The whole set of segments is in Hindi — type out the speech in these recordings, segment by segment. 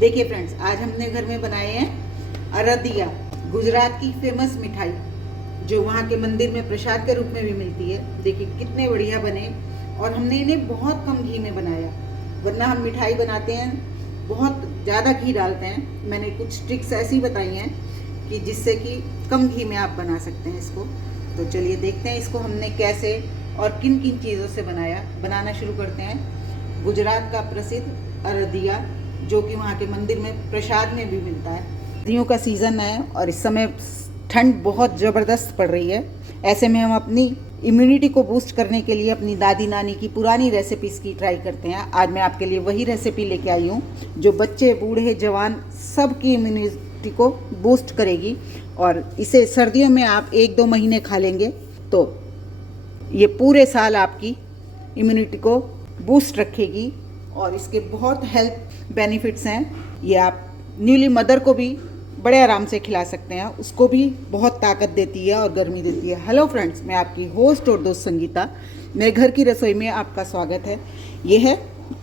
देखिए फ्रेंड्स, आज हमने घर में बनाए हैं अरदिया, गुजरात की फेमस मिठाई जो वहाँ के मंदिर में प्रसाद के रूप में भी मिलती है। देखिए कितने बढ़िया बने, और हमने इन्हें बहुत कम घी में बनाया। वरना हम मिठाई बनाते हैं बहुत ज़्यादा घी डालते हैं। मैंने कुछ ट्रिक्स ऐसी बताई हैं कि जिससे कि कम घी में आप बना सकते हैं इसको। तो चलिए देखते हैं इसको हमने कैसे और किन किन चीज़ों से बनाना शुरू करते हैं। गुजरात का प्रसिद्ध अरदिया, जो कि वहाँ के मंदिर में प्रसाद में भी मिलता है। सर्दियों का सीज़न है और इस समय ठंड बहुत ज़बरदस्त पड़ रही है। ऐसे में हम अपनी इम्यूनिटी को बूस्ट करने के लिए अपनी दादी नानी की पुरानी रेसिपीज़ की ट्राई करते हैं। आज मैं आपके लिए वही रेसिपी लेके आई हूँ जो बच्चे, बूढ़े, जवान सबकी इम्यूनिटी को बूस्ट करेगी। और इसे सर्दियों में आप 1-2 महीने खा लेंगे तो ये पूरे साल आपकी इम्यूनिटी को बूस्ट रखेगी। और इसके बहुत हेल्थ बेनिफिट्स हैं। ये आप न्यूली मदर को भी बड़े आराम से खिला सकते हैं, उसको भी बहुत ताकत देती है और गर्मी देती है। हेलो फ्रेंड्स, मैं आपकी होस्ट और दोस्त संगीता, मेरे घर की रसोई में आपका स्वागत है। ये है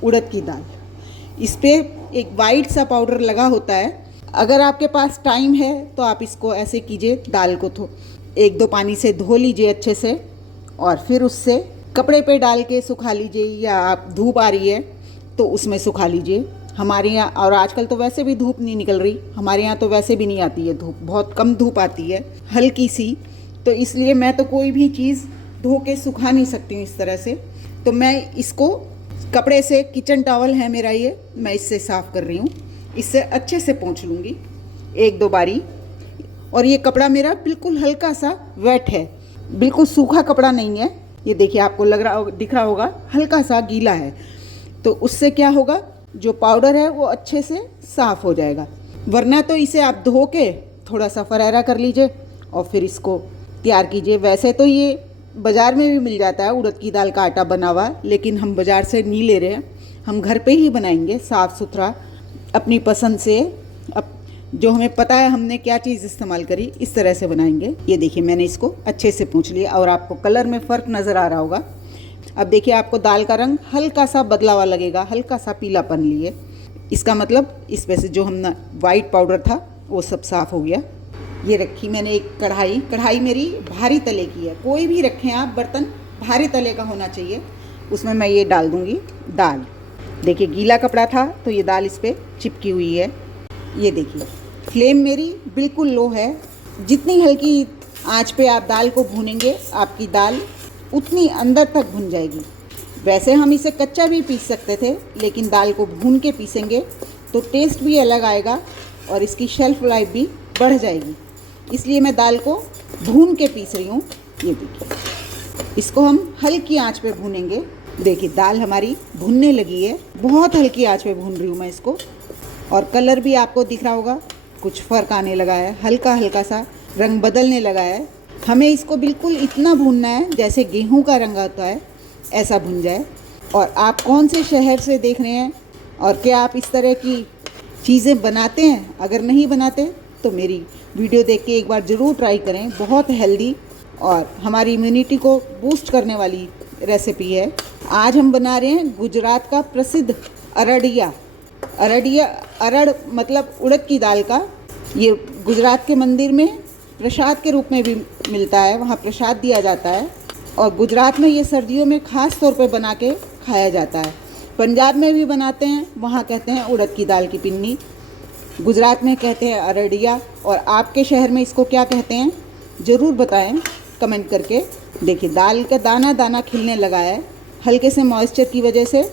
उड़द की दाल। इस पर एक वाइट सा पाउडर लगा होता है। अगर आपके पास टाइम है तो आप इसको ऐसे कीजिए, दाल को 1-2 पानी से धो लीजिए अच्छे से, और फिर उससे कपड़े पे डाल के सुखा लीजिए, या आप धूप आ रही है तो उसमें सुखा लीजिए। हमारे यहाँ, और आजकल तो वैसे भी धूप नहीं निकल रही, हमारे यहाँ तो वैसे भी नहीं आती है धूप, बहुत कम धूप आती है, हल्की सी। तो इसलिए मैं तो कोई भी चीज़ धो के सुखा नहीं सकती हूँ इस तरह से। तो मैं इसको कपड़े से, किचन टॉवल है मेरा ये, मैं इससे साफ़ कर रही हूँ। इससे अच्छे से पोंछ लूँगी 1-2 बारी। और ये कपड़ा मेरा बिल्कुल हल्का सा वेट है, बिल्कुल सूखा कपड़ा नहीं है। ये देखिए, आपको दिख रहा होगा हल्का सा गीला है। तो उससे क्या होगा, जो पाउडर है वो अच्छे से साफ़ हो जाएगा। वरना तो इसे आप धो के थोड़ा सा फरारा कर लीजिए और फिर इसको तैयार कीजिए। वैसे तो ये बाज़ार में भी मिल जाता है उड़द की दाल का आटा बना हुआ, लेकिन हम बाज़ार से नहीं ले रहे हैं, हम घर पे ही बनाएंगे साफ़ सुथरा, अपनी पसंद से। अब जो हमें पता है हमने क्या चीज़ इस्तेमाल करी, इस तरह से बनाएंगे। ये देखिए, मैंने इसको अच्छे से पूछ लिया और आपको कलर में फ़र्क नज़र आ रहा होगा। अब देखिए, आपको दाल का रंग हल्का सा बदला हुआ लगेगा, हल्का सा पीलापन लिए। इसका मतलब इसमें से जो हमने वाइट पाउडर था वो सब साफ़ हो गया। ये रखी मैंने एक कढ़ाई मेरी भारी तले की है। कोई भी रखें आप बर्तन, भारी तले का होना चाहिए। उसमें मैं ये डाल दूँगी दाल। देखिए, गीला कपड़ा था तो ये दाल इस पर चिपकी हुई है। ये देखिए, फ्लेम मेरी बिल्कुल लो है। जितनी हल्की आँच पे आप दाल को भूनेंगे, आपकी दाल उतनी अंदर तक भुन जाएगी। वैसे हम इसे कच्चा भी पीस सकते थे, लेकिन दाल को भून के पीसेंगे तो टेस्ट भी अलग आएगा और इसकी शेल्फ लाइफ भी बढ़ जाएगी। इसलिए मैं दाल को भून के पीस रही हूँ। ये देखिए, इसको हम हल्की आंच पे भूनेंगे। देखिए, दाल हमारी भुनने लगी है, बहुत हल्की आंच पे भून रही हूँ मैं इसको। और कलर भी आपको दिख रहा होगा, कुछ फ़र्क आने लगा है, हल्का हल्का सा रंग बदलने लगा है। हमें इसको बिल्कुल इतना भूनना है जैसे गेहूं का रंग होता है, ऐसा भुन जाए। और आप कौन से शहर से देख रहे हैं और क्या आप इस तरह की चीज़ें बनाते हैं? अगर नहीं बनाते तो मेरी वीडियो देख के एक बार ज़रूर ट्राई करें। बहुत हेल्दी और हमारी इम्यूनिटी को बूस्ट करने वाली रेसिपी है। आज हम बना रहे हैं गुजरात का प्रसिद्ध अरडिया। अरड़ मतलब उड़द की दाल का। ये गुजरात के मंदिर में प्रसाद के रूप में भी मिलता है, वहाँ प्रसाद दिया जाता है। और गुजरात में ये सर्दियों में ख़ास तौर पे बना के खाया जाता है। पंजाब में भी बनाते हैं, वहाँ कहते हैं उड़द की दाल की पिन्नी, गुजरात में कहते हैं अरडिया। और आपके शहर में इसको क्या कहते हैं ज़रूर बताएं कमेंट करके। देखिए, दाल का दाना दाना खिलने लगा है। हल्के से मॉइस्चर की वजह से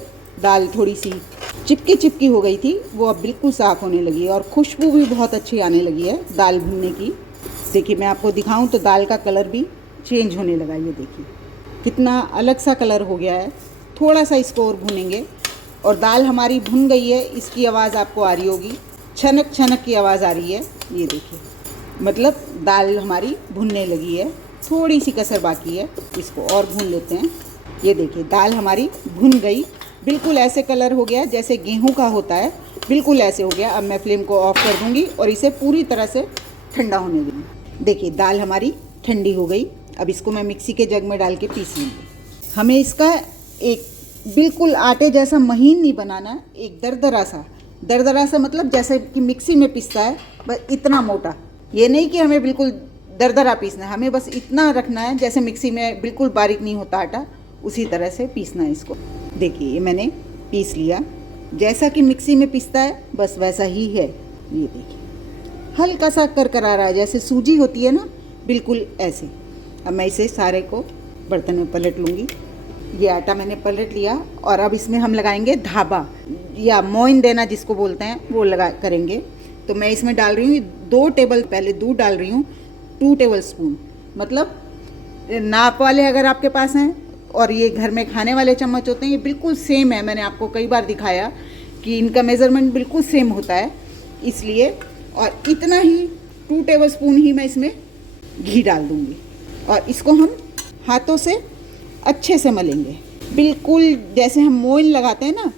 दाल थोड़ी सी चिपकी हो गई थी, वो अब बिल्कुल साफ़ होने लगी है और खुशबू भी बहुत अच्छी आने लगी है दाल भुनने की। देखिए, मैं आपको दिखाऊं तो दाल का कलर भी चेंज होने लगा। ये देखिए, कितना अलग सा कलर हो गया है। थोड़ा सा इसको और भूनेंगे और दाल हमारी भुन गई है। इसकी आवाज़ आपको आ रही होगी, छनक छनक की आवाज़ आ रही है। ये देखिए, मतलब दाल हमारी भुनने लगी है। थोड़ी सी कसर बाकी है, इसको और भून लेते हैं। ये देखिए, दाल हमारी भुन गई, बिल्कुल ऐसे कलर हो गया जैसे गेहूँ का होता है, बिल्कुल ऐसे हो गया। अब मैं फ्लेम को ऑफ कर दूँगी और इसे पूरी तरह से ठंडा होने दूँगी। देखिए, दाल हमारी ठंडी हो गई। अब इसको मैं मिक्सी के जग में डाल के पीस लूँगी। हमें इसका एक बिल्कुल आटे जैसा महीन नहीं बनाना, एक दरदरा सा दरदरा सा मतलब जैसे कि मिक्सी में पीसता है, बस इतना मोटा। ये नहीं कि हमें बिल्कुल दरदरा पीसना है, हमें बस इतना रखना है जैसे मिक्सी में बिल्कुल बारीक नहीं होता आटा, उसी तरह से पीसना है इसको। देखिए ये मैंने पीस लिया, जैसा कि मिक्सी में पीसता है बस वैसा ही है। ये देखिए हल्का सा करकरा रहा है, जैसे सूजी होती है ना, बिल्कुल ऐसे। अब मैं इसे सारे को बर्तन में पलट लूँगी। ये आटा मैंने पलट लिया और अब इसमें हम लगाएंगे धाबा या मोइन देना जिसको बोलते हैं, वो लगा करेंगे। तो मैं इसमें डाल रही हूँ 2 टेबल, पहले दूध डाल रही हूँ 2 टेबल स्पून, मतलब नाप वाले अगर आपके पास हैं, और ये घर में खाने वाले चम्मच होते हैं, ये बिल्कुल सेम है। मैंने आपको कई बार दिखाया कि इनका मेज़रमेंट बिल्कुल सेम होता है, इसलिए। और इतना ही 2 टेबल स्पून ही मैं इसमें घी डाल दूँगी और इसको हम हाथों से अच्छे से मलेंगे, बिल्कुल जैसे हम मोइन लगाते हैं ना,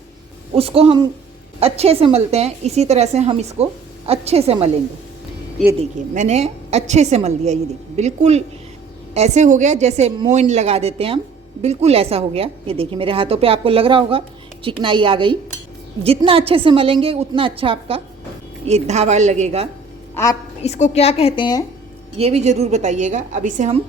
उसको हम अच्छे से मलते हैं, इसी तरह से हम इसको अच्छे से मलेंगे। ये देखिए मैंने अच्छे से मल दिया। ये देखिए बिल्कुल ऐसे हो गया जैसे मोइन लगा देते हैं हम, बिल्कुल ऐसा हो गया। ये देखिए मेरे हाथों पे आपको लग रहा होगा चिकनाई आ गई। जितना अच्छे से मलेंगे उतना अच्छा आपका ये धावा लगेगा। आप इसको क्या कहते हैं ये भी ज़रूर बताइएगा। अब इसे हम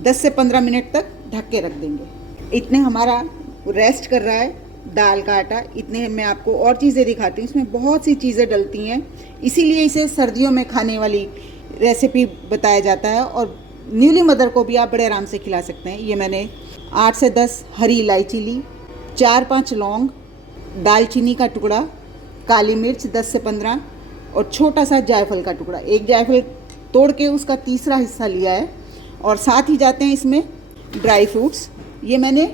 10 से 15 मिनट तक ढक के रख देंगे। इतने हमारा रेस्ट कर रहा है दाल का आटा, इतने मैं आपको और चीज़ें दिखाती हूँ। इसमें बहुत सी चीज़ें डलती हैं, इसीलिए इसे सर्दियों में खाने वाली रेसिपी बताया जाता है, और न्यूली मदर को भी आप बड़े आराम से खिला सकते हैं। ये मैंने 8 से 10 हरी इलायची ली, 4-5 लौंग, दालचीनी का टुकड़ा, काली मिर्च 10 से 15 और छोटा सा जायफल का टुकड़ा। एक जायफल तोड़ के उसका तीसरा हिस्सा लिया है। और साथ ही जाते हैं इसमें ड्राई फ्रूट्स। ये मैंने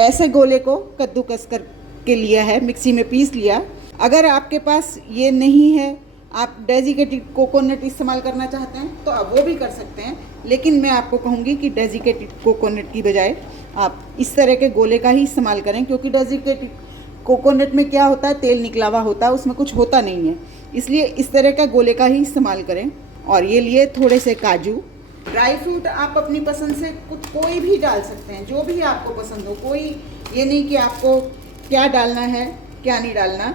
ऐसे गोले को कद्दूकस करके लिया है, मिक्सी में पीस लिया। अगर आपके पास ये नहीं है, आप डेजिकेटेड कोकोनट इस्तेमाल करना चाहते हैं तो आप वो भी कर सकते हैं, लेकिन मैं आपको कहूँगी कि डेजिकेटेड कोकोनट की बजाय आप इस तरह के गोले का ही इस्तेमाल करें, क्योंकि डेजिकेटेड कोकोनट में क्या होता है, तेल निकला हुआ होता है, उसमें कुछ होता नहीं है, इसलिए इस तरह का गोले का ही इस्तेमाल करें। और ये लिए थोड़े से काजू। ड्राई फ्रूट आप अपनी पसंद से कुछ कोई भी डाल सकते हैं, जो भी आपको पसंद हो। कोई ये नहीं कि आपको क्या डालना है क्या नहीं डालना,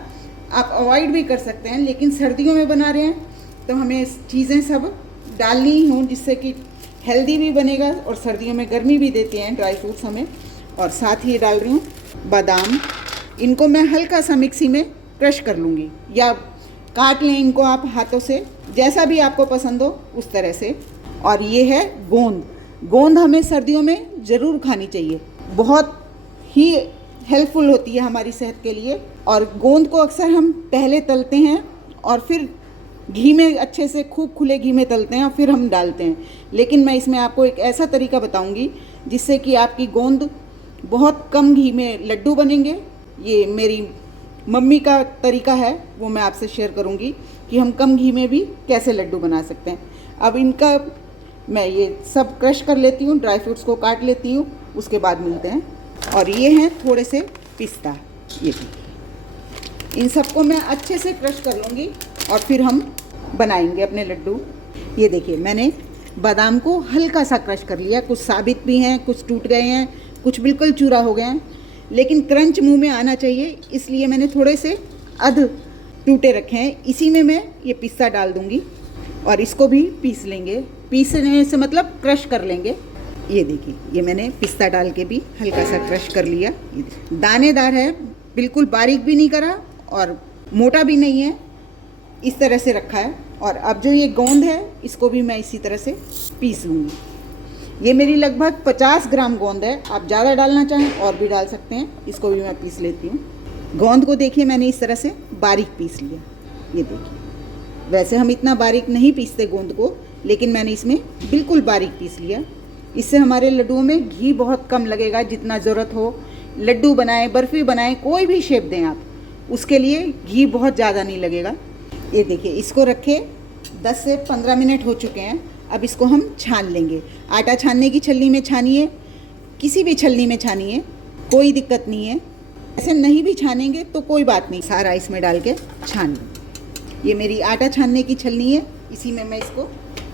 आप अवॉइड भी कर सकते हैं, लेकिन सर्दियों में बना रहे हैं तो हमें चीज़ें सब डालनी ही हों, जिससे कि हेल्दी भी बनेगा और सर्दियों में गर्मी भी देते हैं ड्राई फ्रूट्स हमें। और साथ ही डाल रही हूँ बादाम। इनको मैं हल्का सा मिक्सी में क्रश कर लूँगी, या काट लें इनको आप हाथों से, जैसा भी आपको पसंद हो उस तरह से। और ये है गोंद। गोंद हमें सर्दियों में ज़रूर खानी चाहिए, बहुत ही हेल्पफुल होती है हमारी सेहत के लिए। और गोंद को अक्सर हम पहले तलते हैं और फिर घी में अच्छे से खूब खुले घी में तलते हैं और फिर हम डालते हैं, लेकिन मैं इसमें आपको एक ऐसा तरीका बताऊंगी जिससे कि आपकी गोंद बहुत कम घी में लड्डू बनेंगे। ये मेरी मम्मी का तरीका है, वो मैं आपसे शेयर करूंगी कि हम कम घी में भी कैसे लड्डू बना सकते हैं। अब इनका मैं ये सब क्रश कर लेती हूँ, ड्राई फ्रूट्स को काट लेती हूँ, उसके बाद मिलते हैं। और ये हैं थोड़े से पिस्ता, ये भी इन सबको मैं अच्छे से क्रश कर लूँगी और फिर हम बनाएंगे अपने लड्डू। ये देखिए मैंने बादाम को हल्का सा क्रश कर लिया, कुछ साबित भी हैं, कुछ टूट गए हैं, कुछ बिल्कुल चूरा हो गए हैं, लेकिन क्रंच मुंह में आना चाहिए, इसलिए मैंने थोड़े से अध टूटे रखे हैं। इसी में मैं ये पिस्ता डाल दूँगी और इसको भी पीस लेंगे। पीसने से मतलब क्रश कर लेंगे। ये देखिए ये मैंने पिस्ता डाल के भी हल्का सा क्रश कर लिया। दानेदार है, बिल्कुल बारीक भी नहीं करा और मोटा भी नहीं है, इस तरह से रखा है। और अब जो ये गोंद है इसको भी मैं इसी तरह से पीस लूँगी। ये मेरी लगभग 50 ग्राम गोंद है, आप ज़्यादा डालना चाहें और भी डाल सकते हैं। इसको भी मैं पीस लेती हूँ। गोंद को देखिए मैंने इस तरह से बारीक पीस लिया। ये देखिए वैसे हम इतना बारीक नहीं पीसते गोंद को, लेकिन मैंने इसमें बिल्कुल बारीक पीस लिया। इससे हमारे लड्डुओं में घी बहुत कम लगेगा, जितना ज़रूरत हो। लड्डू बनाएं, बर्फ़ी बनाएं, कोई भी शेप दें आप, उसके लिए घी बहुत ज़्यादा नहीं लगेगा। ये देखिए इसको रखे 10 से 15 मिनट हो चुके हैं। अब इसको हम छान लेंगे। आटा छानने की छलनी में छानिए, किसी भी छलनी में छानिए, कोई दिक्कत नहीं है। ऐसे नहीं भी छानेंगे तो कोई बात नहीं, सारा इसमें डाल के छान लेंगे। ये मेरी आटा छानने की छलनी है, इसी में मैं इसको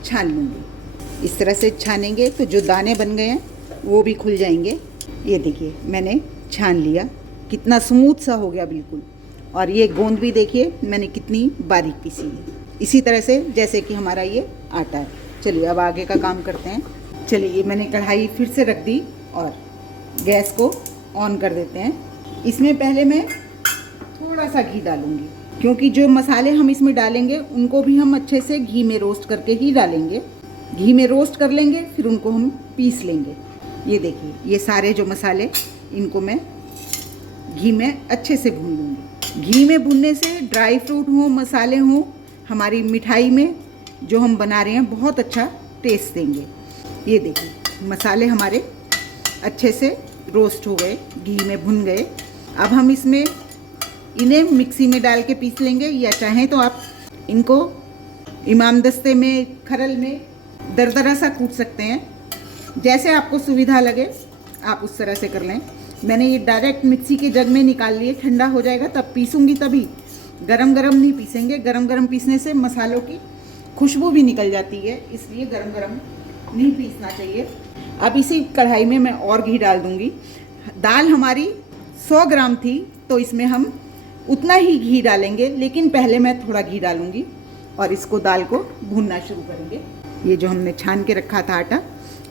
छान लूँगी। इस तरह से छानेंगे तो जो दाने बन गए हैं वो भी खुल जाएंगे। ये देखिए मैंने छान लिया, कितना स्मूथ सा हो गया बिल्कुल। और ये गोंद भी देखिए मैंने कितनी बारीक पीसी है, इसी तरह से जैसे कि हमारा ये आटा है। चलिए अब आगे का काम करते हैं। चलिए ये मैंने कढ़ाई फिर से रख दी और गैस को ऑन कर देते हैं। इसमें पहले मैं थोड़ा सा घी डालूंगी, क्योंकि जो मसाले हम इसमें डालेंगे उनको भी हम अच्छे से घी में रोस्ट करके ही डालेंगे। घी में रोस्ट कर लेंगे, फिर उनको हम पीस लेंगे। ये देखिए ये सारे जो मसाले, इनको मैं घी में अच्छे से भून लूँगी। घी में भूनने से ड्राई फ्रूट हो, मसाले हो, हमारी मिठाई में जो हम बना रहे हैं बहुत अच्छा टेस्ट देंगे। ये देखिए मसाले हमारे अच्छे से रोस्ट हो गए, घी में भुन गए। अब हम इसमें इन्हें मिक्सी में डाल के पीस लेंगे, या चाहें तो आप इनको इमामदस्ते में, खरल में दरदरा सा कूट सकते हैं। जैसे आपको सुविधा लगे आप उस तरह से कर लें। मैंने ये डायरेक्ट मिक्सी के जग में निकाल लिए, ठंडा हो जाएगा तब पीसूँगी, तभी गरम गरम नहीं पीसेंगे। गरम गरम पीसने से मसालों की खुशबू भी निकल जाती है, इसलिए गरम गरम नहीं पीसना चाहिए। अब इसी कढ़ाई में मैं और घी डाल दूँगी। दाल हमारी 100 ग्राम थी, तो इसमें हम उतना ही घी डालेंगे, लेकिन पहले मैं थोड़ा घी डालूँगी और इसको दाल को भूनना शुरू करेंगे। ये जो हमने छान के रखा था आटा,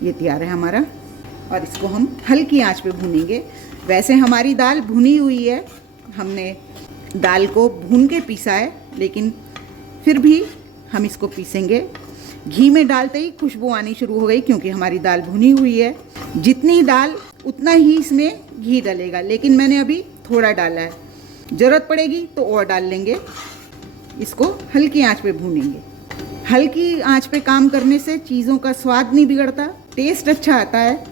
ये तैयार है हमारा, और इसको हम हल्की आंच पे भूनेंगे। वैसे हमारी दाल भुनी हुई है, हमने दाल को भून के पीसा है, लेकिन फिर भी हम इसको पीसेंगे। घी में डालते ही खुशबू आनी शुरू हो गई, क्योंकि हमारी दाल भुनी हुई है। जितनी दाल उतना ही इसमें घी डलेगा, लेकिन मैंने अभी थोड़ा डाला है, ज़रूरत पड़ेगी तो और डाल लेंगे। इसको हल्की आंच पे भूनेंगे। हल्की आंच पे काम करने से चीज़ों का स्वाद नहीं बिगड़ता, टेस्ट अच्छा आता है,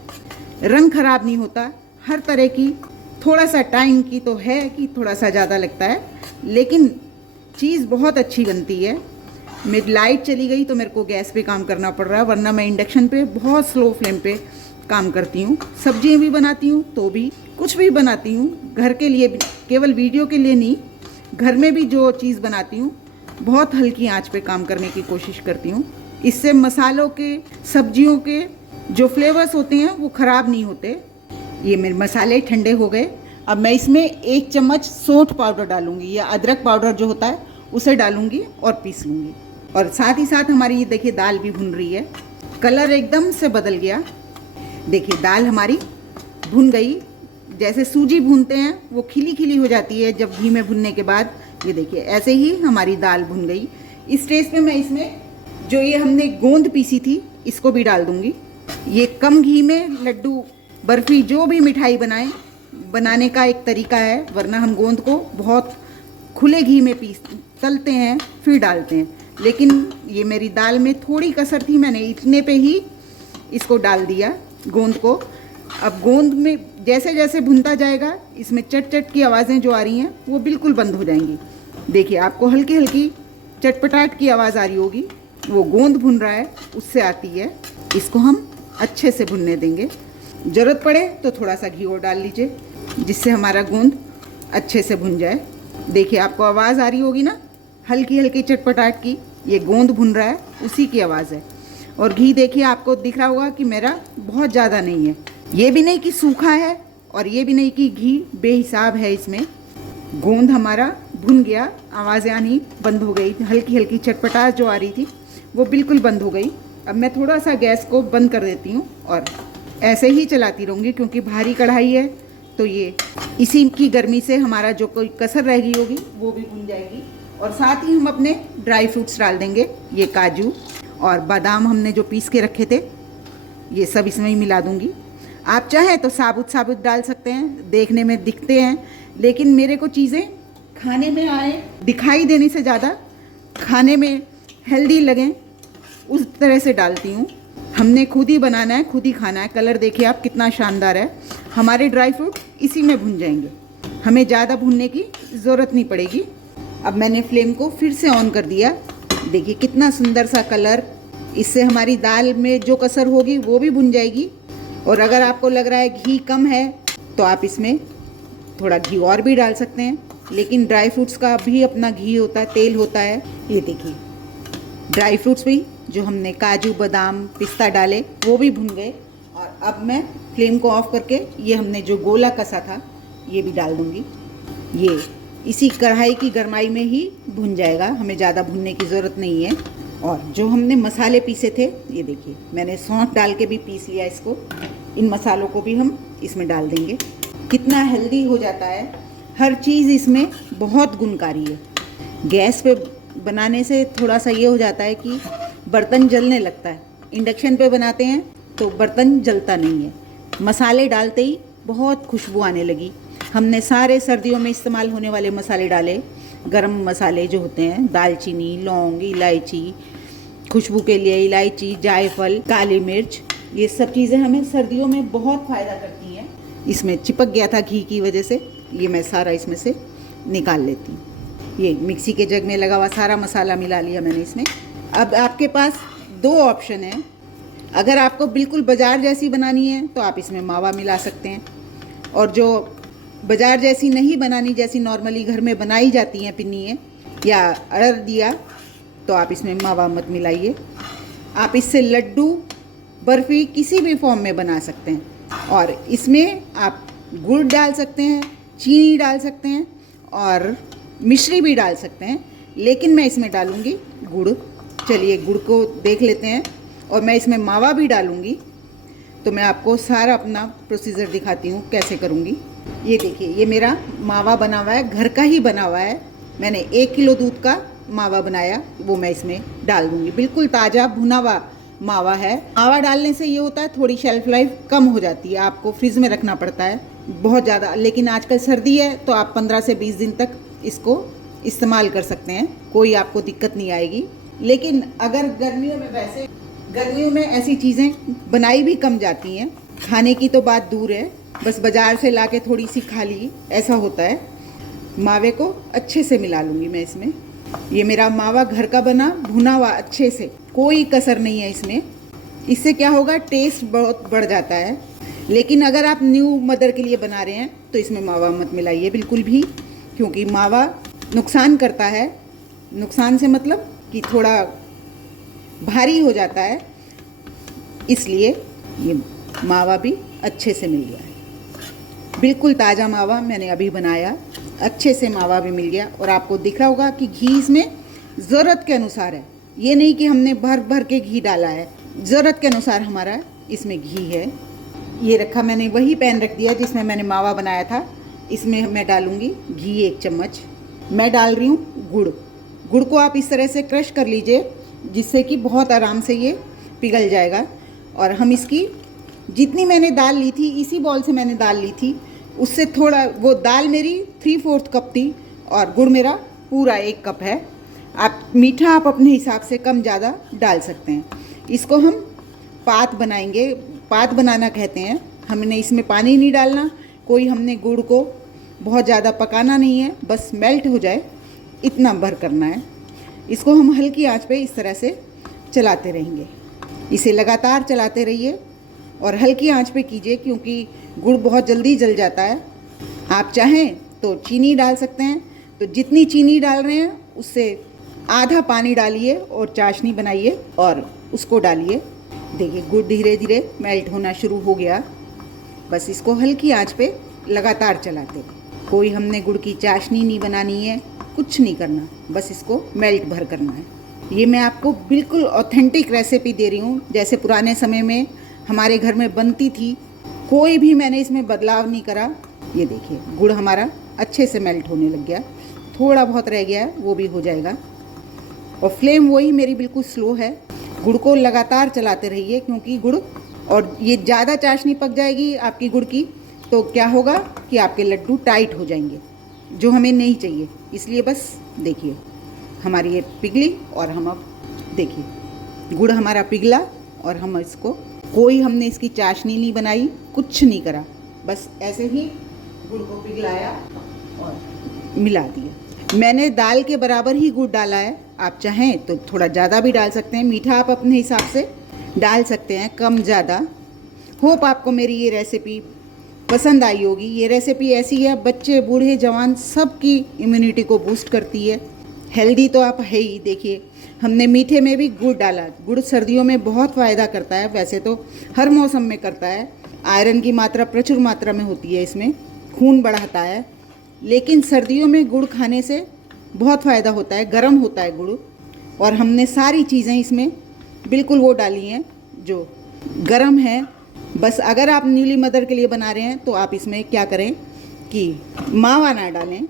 रंग खराब नहीं होता। हर तरह की थोड़ा सा टाइम की तो है कि थोड़ा सा ज़्यादा लगता है, लेकिन चीज़ बहुत अच्छी बनती है। मेरी लाइट चली गई तो मेरे को गैस पे काम करना पड़ रहा है, वरना मैं इंडक्शन पे बहुत स्लो फ्लेम पे काम करती हूँ। सब्जियाँ भी बनाती हूँ, तो भी कुछ भी बनाती हूँ घर के लिए, केवल वीडियो के लिए नहीं, घर में भी जो चीज़ बनाती हूँ बहुत हल्की आंच पे काम करने की कोशिश करती हूँ। इससे मसालों के, सब्जियों के जो फ्लेवर्स होते हैं वो ख़राब नहीं होते। ये मेरे मसाले ठंडे हो गए। अब मैं इसमें 1 चम्मच सौंठ पाउडर डालूंगी, या अदरक पाउडर जो होता है उसे डालूंगी और पीस लूँगी। और साथ ही साथ हमारी ये देखिए दाल भी भुन रही है, कलर एकदम से बदल गया। देखिए दाल हमारी भुन गई, जैसे सूजी भूनते हैं वो खिली खिली हो जाती है जब घी में भुनने के बाद। ये देखिए ऐसे ही हमारी दाल भुन गई। इस स्टेज पे मैं इसमें जो ये हमने गोंद पीसी थी इसको भी डाल दूंगी। ये कम घी में लड्डू, बर्फ़ी, जो भी मिठाई बनाने का एक तरीका है, वरना हम गोंद को बहुत खुले घी में तलते हैं फिर डालते हैं। लेकिन ये मेरी दाल में थोड़ी कसर थी, मैंने इतने पे ही इसको डाल दिया गोंद को। अब गोंद में जैसे जैसे भुनता जाएगा, इसमें चट चट की आवाज़ें जो आ रही हैं वो बिल्कुल बंद हो जाएंगी। देखिए आपको हल्की हल्की चटपटाट की आवाज़ आ रही होगी, वो गोंद भुन रहा है उससे आती है। इसको हम अच्छे से भुनने देंगे। ज़रूरत पड़े तो थोड़ा सा घी और डाल लीजिए, जिससे हमारा गोंद अच्छे से भुन जाए। देखिए आपको आवाज़ आ रही होगी ना, हल्की हल्की चटपटाट की, ये गोंद भुन रहा है उसी की आवाज़ है। और घी देखिए आपको दिख रहा होगा कि मेरा बहुत ज़्यादा नहीं है, ये भी नहीं कि सूखा है और ये भी नहीं कि घी बेहिसाब है। इसमें गोंद हमारा भुन गया, आवाज़ें आनी बंद हो गई, हल्की हल्की चटपटाहट जो आ रही थी वो बिल्कुल बंद हो गई। अब मैं थोड़ा सा गैस को बंद कर देती हूँ और ऐसे ही चलाती रहूँगी, क्योंकि भारी कढ़ाई है तो ये इसी की गर्मी से हमारा जो कोई कसर रह गई होगी वो भी भुन जाएगी। और साथ ही हम अपने ड्राई फ्रूट्स डाल देंगे। ये काजू और बादाम हमने जो पीस के रखे थे ये सब इसमें ही मिला दूँगी। आप चाहें तो साबुत साबुत डाल सकते हैं, देखने में दिखते हैं, लेकिन मेरे को चीज़ें खाने में आए, दिखाई देने से ज़्यादा खाने में हेल्दी लगें उस तरह से डालती हूँ। हमने खुद ही बनाना है, खुद ही खाना है। कलर देखिए आप कितना शानदार है। हमारे ड्राई फ्रूट इसी में भुन जाएंगे, हमें ज़्यादा भुनने की ज़रूरत नहीं पड़ेगी। अब मैंने फ्लेम को फिर से ऑन कर दिया। देखिए कितना सुंदर सा कलर, इससे हमारी दाल में जो कसर होगी वो भी भुन जाएगी। और अगर आपको लग रहा है घी कम है तो आप इसमें थोड़ा घी और भी डाल सकते हैं, लेकिन ड्राई फ्रूट्स का भी अपना घी होता है, तेल होता है। ये देखिए ड्राई फ्रूट्स भी जो हमने काजू, बादाम, पिस्ता डाले वो भी भुन गए। और अब मैं फ्लेम को ऑफ करके ये हमने जो गोला कसा था ये भी डाल दूँगी। ये इसी कढ़ाई की गरमाई में ही भुन जाएगा, हमें ज़्यादा भुनने की ज़रूरत नहीं है। और जो हमने मसाले पीसे थे, ये देखिए मैंने सौंठ डाल के भी पीस लिया इसको। इन मसालों को भी हम इसमें डाल देंगे। कितना हेल्दी हो जाता है, हर चीज़ इसमें बहुत गुणकारी है। गैस पे बनाने से थोड़ा सा ये हो जाता है कि बर्तन जलने लगता है, इंडक्शन पे बनाते हैं तो बर्तन जलता नहीं है। मसाले डालते ही बहुत खुशबू आने लगी। हमने सारे सर्दियों में इस्तेमाल होने वाले मसाले डाले, गरम मसाले जो होते हैं, दालचीनी, लौंग, इलायची, खुशबू के लिए इलायची, जायफल, काली मिर्च, ये सब चीज़ें हमें सर्दियों में बहुत फ़ायदा करती हैं। इसमें चिपक गया था घी की वजह से, ये मैं सारा इसमें से निकाल लेती हूँ। ये मिक्सी के जग में लगा हुआ सारा मसाला मिला लिया मैंने इसमें। अब आपके पास दो ऑप्शन है। अगर आपको बिल्कुल बाज़ार जैसी बनानी है तो आप इसमें मावा मिला सकते हैं, और जो बाज़ार जैसी नहीं बनानी, जैसी नॉर्मली घर में बनाई जाती हैं पिन्नी या अरदिया, तो आप इसमें मावा मत मिलाइए। आप इससे लड्डू, बर्फ़ी किसी भी फॉर्म में बना सकते हैं। और इसमें आप गुड़ डाल सकते हैं, चीनी डाल सकते हैं और मिश्री भी डाल सकते हैं, लेकिन मैं इसमें डालूँगी गुड़। चलिए गुड़ को देख लेते हैं। और मैं इसमें मावा भी डालूँगी, तो मैं आपको सारा अपना प्रोसीजर दिखाती हूँ कैसे करूँगी। ये देखिए, ये मेरा मावा बना हुआ है, घर का ही बना हुआ है। मैंने 1 किलो दूध का मावा बनाया, वो मैं इसमें डाल दूँगी। बिल्कुल ताज़ा भुना हुआ मावा है। मावा डालने से ये होता है थोड़ी शेल्फ लाइफ कम हो जाती है, आपको फ्रिज में रखना पड़ता है बहुत ज़्यादा। लेकिन आजकल सर्दी है तो आप 15 से 20 दिन तक इसको इस्तेमाल कर सकते हैं, कोई आपको दिक्कत नहीं आएगी। लेकिन अगर गर्मियों में ऐसी चीज़ें बनाई भी कम जाती हैं, खाने की तो बात दूर है, बस बाज़ार से लाके थोड़ी सी खा ली, ऐसा होता है। मावे को अच्छे से मिला लूँगी मैं इसमें। ये मेरा मावा घर का बना, भुना हुआ अच्छे से, कोई कसर नहीं है इसमें। इससे क्या होगा, टेस्ट बहुत बढ़ जाता है। लेकिन अगर आप न्यू मदर के लिए बना रहे हैं तो इसमें मावा मत मिलाइए बिल्कुल भी, क्योंकि मावा नुकसान करता है। नुकसान से मतलब कि थोड़ा भारी हो जाता है, इसलिए ये मावा भी अच्छे से मिल गया है। बिल्कुल ताज़ा मावा मैंने अभी बनाया, अच्छे से मावा भी मिल गया। और आपको दिख रहा होगा कि घी इसमें ज़रूरत के अनुसार है, ये नहीं कि हमने भर भर के घी डाला है, ज़रूरत के अनुसार हमारा इसमें घी है। ये रखा मैंने, वही पैन रख दिया जिसमें मैंने मावा बनाया था। इसमें मैं डालूँगी घी 1 चम्मच। मैं डाल रही हूँ गुड़। गुड़ को आप इस तरह से क्रश कर लीजिए, जिससे कि बहुत आराम से ये पिघल जाएगा। और हम इसकी, जितनी मैंने दाल ली थी, इसी बॉल से मैंने दाल ली थी, उससे थोड़ा, वो दाल मेरी 3/4 कप थी और गुड़ मेरा पूरा 1 कप है। आप मीठा आप अपने हिसाब से कम ज़्यादा डाल सकते हैं। इसको हम पात बनाएंगे, पात बनाना कहते हैं। हमने इसमें पानी नहीं डालना कोई, हमने गुड़ को बहुत ज़्यादा पकाना नहीं है, बस मेल्ट हो जाए इतना भर करना है। इसको हम हल्की आंच पे इस तरह से चलाते रहेंगे। इसे लगातार चलाते रहिए और हल्की आंच पे कीजिए, क्योंकि गुड़ बहुत जल्दी जल जाता है। आप चाहें तो चीनी डाल सकते हैं, तो जितनी चीनी डाल रहे हैं उससे आधा पानी डालिए और चाशनी बनाइए और उसको डालिए। देखिए गुड़ धीरे धीरे मेल्ट होना शुरू हो गया। बस इसको हल्की आंच पे लगातार चलाते हैं। कोई हमने गुड़ की चाशनी नहीं बनानी है, कुछ नहीं करना, बस इसको मेल्ट भर करना है। ये मैं आपको बिल्कुल ऑथेंटिक रेसिपी दे रही हूँ, जैसे पुराने समय में हमारे घर में बनती थी। कोई भी मैंने इसमें बदलाव नहीं करा। ये देखिए गुड़ हमारा अच्छे से मेल्ट होने लग गया, थोड़ा बहुत रह गया है वो भी हो जाएगा। और फ्लेम वही मेरी बिल्कुल स्लो है। गुड़ को लगातार चलाते रहिए, क्योंकि गुड़, और ये ज़्यादा चाशनी पक जाएगी आपकी गुड़ की तो क्या होगा कि आपके लड्डू टाइट हो जाएंगे, जो हमें नहीं चाहिए। इसलिए बस देखिए हमारी ये पिघली और हम अब देखिए गुड़ हमारा पिघला और हम इसको, कोई हमने इसकी चाशनी नहीं बनाई, कुछ नहीं करा, बस ऐसे ही गुड़ को पिघलाया और मिला दिया। मैंने दाल के बराबर ही गुड़ डाला है, आप चाहें तो थोड़ा ज़्यादा भी डाल सकते हैं। मीठा आप अपने हिसाब से डाल सकते हैं, कम ज़्यादा। होप आपको मेरी ये रेसिपी पसंद आई होगी। ये रेसिपी ऐसी है, बच्चे बूढ़े जवान सबकी इम्यूनिटी को बूस्ट करती है। हेल्दी तो आप है ही। देखिए हमने मीठे में भी गुड़ डाला। गुड़ सर्दियों में बहुत फ़ायदा करता है, वैसे तो हर मौसम में करता है। आयरन की मात्रा प्रचुर मात्रा में होती है इसमें, खून बढ़ाता है। लेकिन सर्दियों में गुड़ खाने से बहुत फ़ायदा होता है, गर्म होता है गुड़। और हमने सारी चीज़ें इसमें बिल्कुल वो डाली हैं जो गर्म है। बस अगर आप न्यूली मदर के लिए बना रहे हैं तो आप इसमें क्या करें कि मावा ना डालें,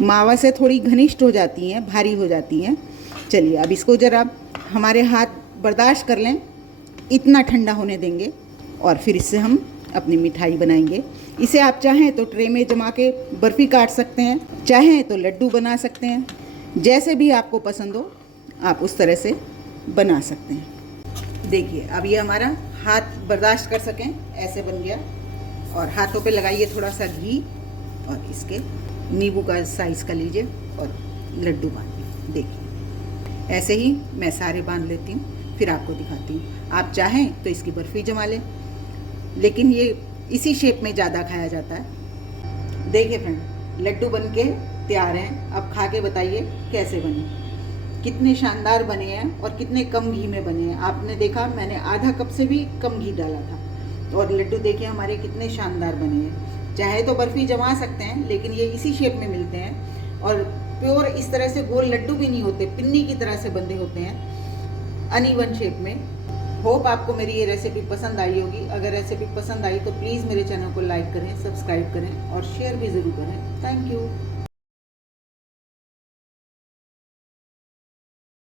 मावा से थोड़ी घनिष्ठ हो जाती हैं, भारी हो जाती हैं। चलिए अब इसको ज़रा हमारे हाथ बर्दाश्त कर लें, इतना ठंडा होने देंगे और फिर इससे हम अपनी मिठाई बनाएंगे। इसे आप चाहें तो ट्रे में जमा के बर्फ़ी काट सकते हैं, चाहें तो लड्डू बना सकते हैं, जैसे भी आपको पसंद हो आप उस तरह से बना सकते हैं। देखिए अब ये हमारा हाथ बर्दाश्त कर सकें ऐसे बन गया। और हाथों पे लगाइए थोड़ा सा घी और इसके नींबू का साइज़ का लीजिए और लड्डू बांधिए। देखिए ऐसे ही मैं सारे बांध लेती हूँ, फिर आपको दिखाती हूँ। आप चाहें तो इसकी बर्फ़ी जमा लें, लेकिन ये इसी शेप में ज़्यादा खाया जाता है। देखिए फ्रेंड, लड्डू बन के तैयार हैं। अब खा के बताइए कैसे बने, कितने शानदार बने हैं और कितने कम घी में बने हैं। आपने देखा मैंने आधा कप से भी कम घी डाला था और लड्डू देखिए हमारे कितने शानदार बने हैं। चाहे तो बर्फ़ी जमा सकते हैं, लेकिन ये इसी शेप में मिलते हैं और प्योर इस तरह से गोल लड्डू भी नहीं होते, पिन्नी की तरह से बंधे होते हैं, अनइवन शेप में। होप आपको मेरी ये रेसिपी पसंद आई होगी। अगर रेसिपी पसंद आई तो प्लीज़ मेरे चैनल को लाइक करें, सब्सक्राइब करें और शेयर भी ज़रूर करें। Thank you.